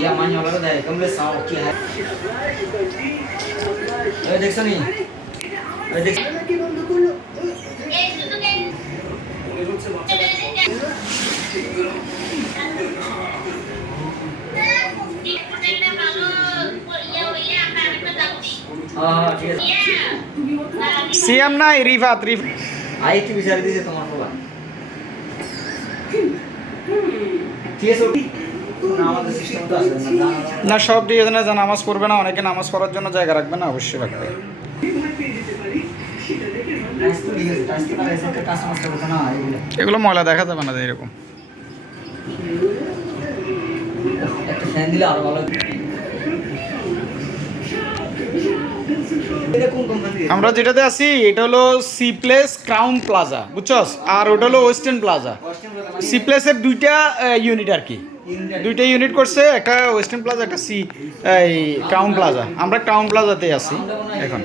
या मान वाला दे कमले साव की है ए देखছো নি ए देख हां ठीक है সিএম না রিফাত आई की বিচার দিছে তোমার বাবা ঠিক আছে না আমাদের সিস্টেম তো আছে না সব দিয়ে না যে নামাজ পড়বে না অনেকে নামাজ পড়ার জন্য জায়গা রাখবে না অবশ্যই রাখবে এগুলো ময়লা দেখা যাবে না এরকম একটা ফ্যান দিলে আরো ভালো আমরা যেটাতে আছি এটা হলো সি প্লেস ক্রাউন প্লাজা বুঝছস আর ওটা হলো ওয়েস্টার্ন প্লাজা সি প্লেসের দুইটা ইউনিট আর কি দুইটা ইউনিট করছে একটা ওয়েস্টার্ন প্লাজা একটা সি এই ক্রাউন প্লাজা আমরা ক্রাউন প্লাজাতে আছি এখন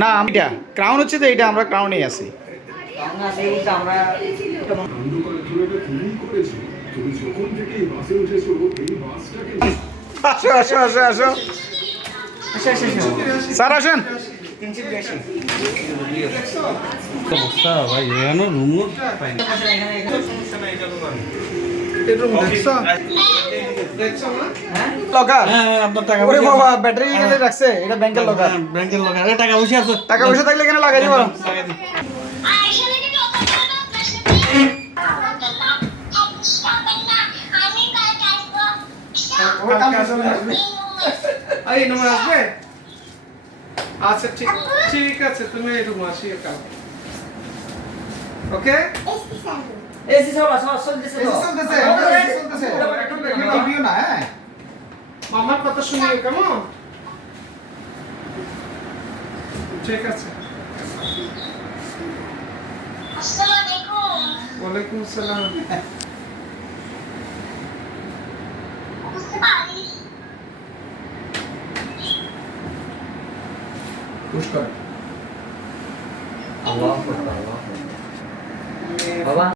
না এটা ক্রাউন হচ্ছে তো এইটা আমরা ক্রাউনেই আছি আসো আসো আসো আসো স্যার আসেন ভাই এখানে রুম পাই না লকার আপনার টাকা ওরে বাবা ব্যাটারি এখানে রাখছে এটা ব্যাংকের লকার ব্যাংকের লোক আরে টাকা পয়সা আছে টাকা পয়সা থাকলে এখানে লাগাই দিব এই নম্বর আসবে আচ্ছা ঠিক আছে তুমি এই রুম আসি কাল ওকে এসি সব আসল দিছে তো চলতেছে রিভিউ না হ্যাঁ মামার কথা শুনিও কেমন ঠিক আছে আসসালামু আলাইকুম ওয়ালাইকুম আসসালাম বুঝতে পারিস পুশ কর আল্লাহু আকবার বাবা